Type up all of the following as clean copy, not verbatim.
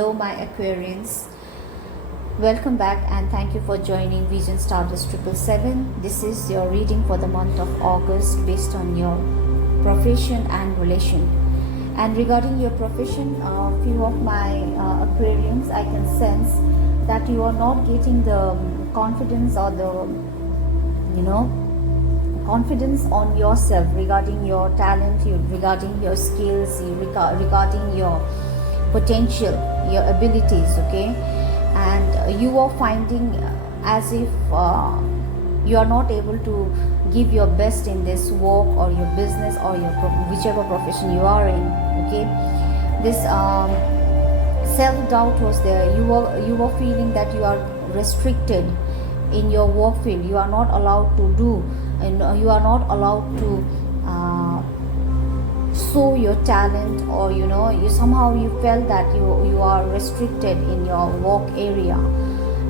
Hello, my Aquarians. Welcome back and thank you for joining Vision Stardust 777. This is your reading for the month of August based on your profession and relation. And regarding your profession, few of my Aquarians, I can sense that you are not getting the confidence or the, confidence on yourself regarding your talent, regarding your skills, regarding your potential, your abilities, okay? And you are finding as if you are not able to give your best in this work or your business or your whichever profession you are in, okay? This self-doubt was there. You were feeling that you are restricted in your work field. You are not allowed to do, and you are not allowed to show your talent, or you somehow you felt that you are restricted in your work area,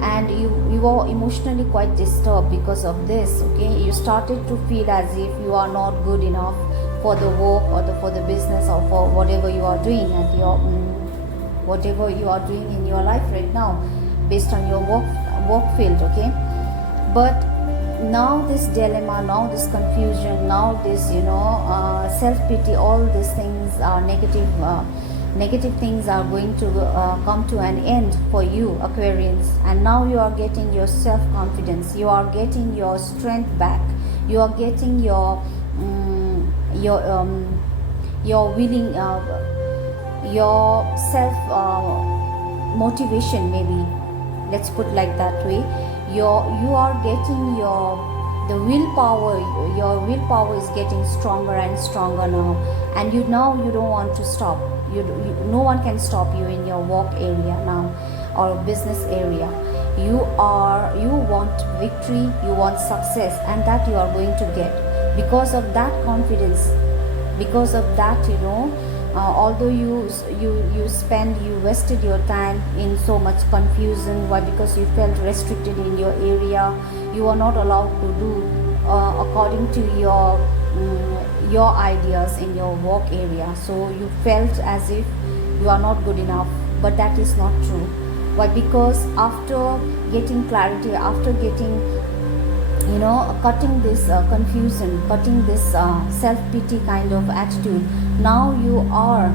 and you are emotionally quite disturbed because of this, okay? You started to feel as if you are not good enough for the work or for the business or for whatever you are doing at your whatever you are doing in your life right now based on your work field, okay? But now this dilemma, now this confusion, now this self-pity, all these things are negative things are going to come to an end for you, Aquarians. And now you are getting your self-confidence, you are getting your strength back, you are getting your willing, your self motivation, maybe let's put like that way. You are getting the willpower. Your willpower is getting stronger and stronger now, and you don't want to stop. No one can stop you in your work area now or business area. You want victory, you want success, and that you are going to get because of that confidence, because of that, although you wasted your time in so much confusion. Why? Because you felt restricted in your area. You are not allowed to do according to your ideas in your work area. So you felt as if you are not good enough, but that is not true. Why? Because after getting clarity, after getting cutting this confusion, cutting this self-pity kind of attitude, now you are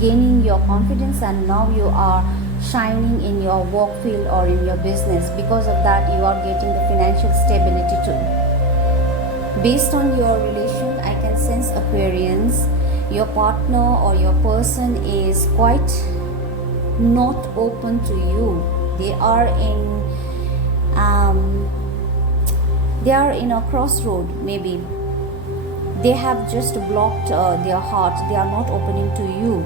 gaining your confidence, and now you are shining in your work field or in your business. Because of that, you are getting the financial stability too. Based on your relation, I can sense, Aquarians, your partner or your person is quite not open to you. They are in a crossroad, maybe. They have just blocked their heart. They are not opening to you.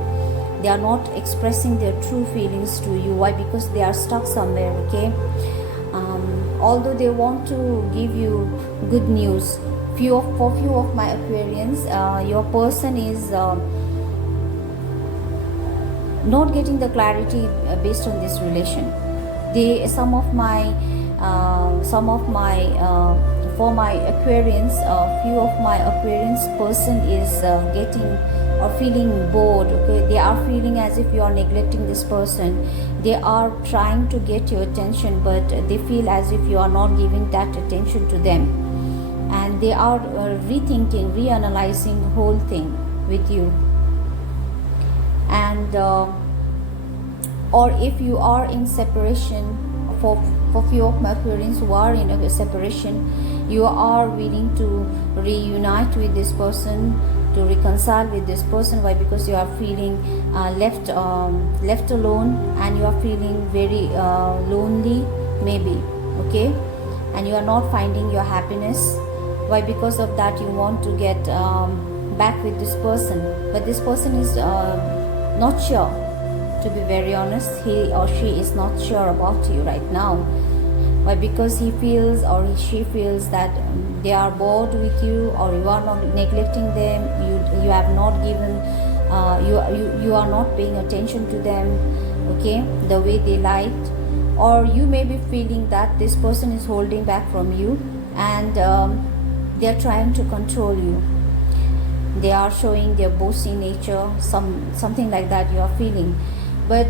They are not expressing their true feelings to you. Why? Because they are stuck somewhere, okay? Although they want to give you good news, for few of my Aquarians, your person is not getting the clarity based on this relation. For my Aquarians, few of my Aquarians person is getting or feeling bored, okay? They are feeling as if you are neglecting this person. They are trying to get your attention, but they feel as if you are not giving that attention to them, and they are rethinking, reanalyzing the whole thing with you. And or if you are in separation, for few of my Aquarians who are in a separation, you are willing to reunite with this person, to reconcile with this person. Why? Because you are feeling left alone, and you are feeling very lonely, maybe, okay? And you are not finding your happiness. Why? Because of that, you want to get back with this person, but this person is not sure. To be very honest, he or she is not sure about you right now. Why? Because he feels or she feels that they are bored with you, or you are not neglecting them. You have not given you are not paying attention to them, okay, the way they liked. Or you may be feeling that this person is holding back from you, and they are trying to control you. They are showing their bossy nature, something like that you are feeling. but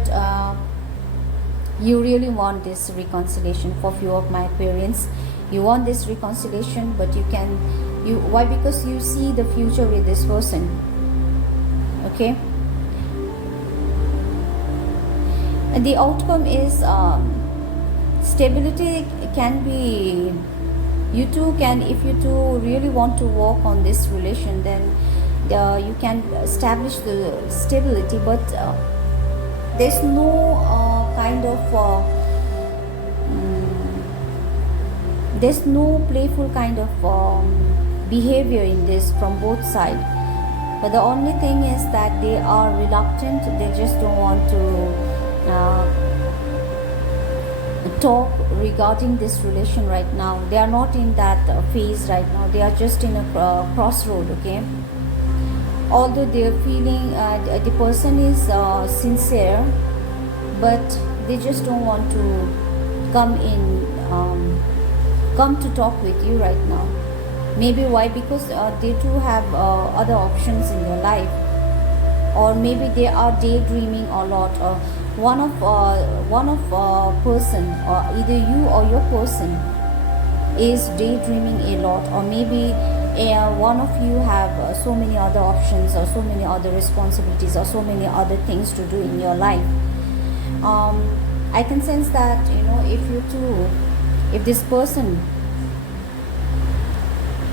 you really want this reconciliation. For few of my Aquarians, you want this reconciliation, but why? Because you see the future with this person. Okay, and the outcome is stability. Can be you two can, if you two really want to work on this relation, then you can establish the stability, but there's no kind of there's no playful kind of behavior in this from both sides. But the only thing is that they are reluctant. They just don't want to talk regarding this relation right now. They are not in that phase right now. They are just in a crossroad. Okay, although they're feeling the person is sincere, but they just don't want to come to talk with you right now. Maybe why? Because they too have other options in their life, or maybe they are daydreaming a lot. One of person, or either you or your person, is daydreaming a lot, or maybe one of you have so many other options, or so many other responsibilities, or so many other things to do in your life. I can sense that, if this person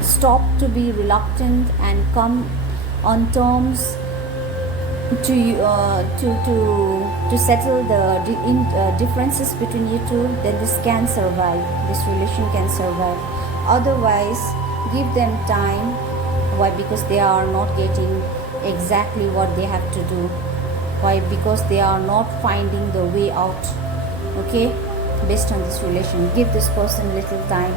stop to be reluctant and come on terms to settle the differences between you two, then this can survive. This relation can survive. Otherwise, give them time. Why? Because they are not getting exactly what they have to do. Why? Because they are not finding the way out. Okay, based on this relation, give this person little time.